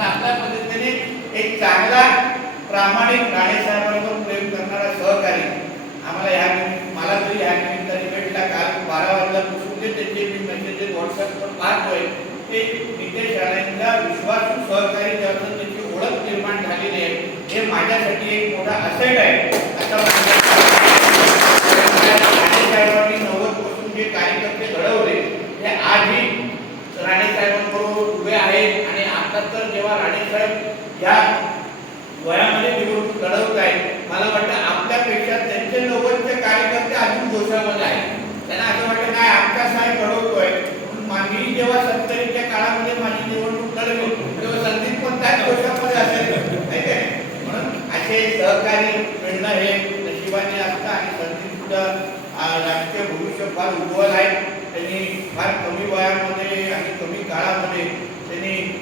आपल्या पद्धतीने एक चांगला प्रामाणिक राणे साहेबांवर प्रेम करणारा सहकारी आम्हाला ह्या मला तरी ह्या निमित्ताने भेटला. काल बारा वाजता पुसून जे त्यांचे मी मेसेजेस व्हॉट्सअपवर पाहतोय ते नितेश राणेंचा विश्वासू सहकारी त्याबद्दल त्याची ओळख निर्माण झालेली आहे हे माझ्यासाठी एक मोठा असेट आहे असं राणे साहेबांनी नव्वदपासून जे कार्यकर्ते घडवले ते आजही राणे साहेबांबरोबर उभे आहेत आणि जेव्हा राणे साहेब या वयामध्ये निवडणूक लढवत आहेत मला वाटतं आपल्यापेक्षा त्यांचे नव्वदचे कार्यकर्ते अजून जोशामध्ये आहेत. त्यांना असं वाटतं काय आमचा साहेब घडवतोय? म्हणून मागणी जेव्हा सत्तरीच्या काळामध्ये माझी निवडणूक लढली तेव्हा संदीप पण त्याच जोशामध्ये असेल. नाही काय? म्हणून असे सहकारी मिळणं हे नशिबाने असतं आणि संदीप सुद्धा राजकीय भविष्य फार उज्ज्वल आहे त्यांनी फार कमी वयामध्ये आणि कमी काळामध्ये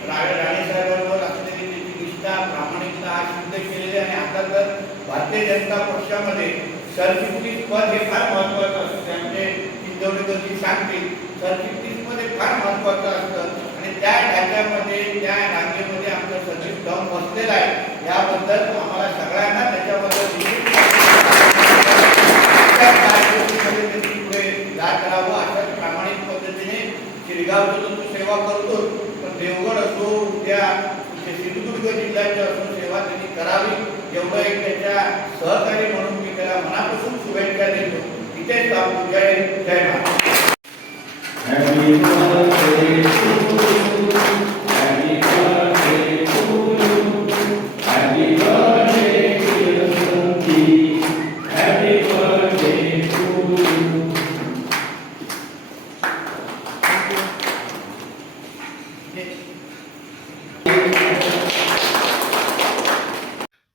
राणे साहेबांवर असलेली त्याची निष्ठा प्रामाणिकता हा सिद्ध केलेली आणि आता तर भारतीय जनता पक्षामध्ये सरचिटणीस पद हे फार महत्वाचं असतं. त्यामुळे चिंचवडीकरजी सांगते सरचिटणीस पद हे फार महत्वाचं असतं. आणि त्या ढाक्यामध्ये त्या रांगेमध्ये आमचं सचिव जाऊन बसलेला आहे. याबद्दल आम्हाला सगळ्यांना त्याच्याबद्दल जात राहावं अशा प्रामाणिक पद्धतीने शिरगावचं तर सेवा करतो. पण देवगड असो इथे सिंधुदुर्ग जिल्ह्याची असो सेवा त्यांनी करावी एवढं एक त्याच्या सहकारी म्हणून मी त्याला मनापासून शुभेच्छा देतो. इथेच थांबतो जय जय Happy birthday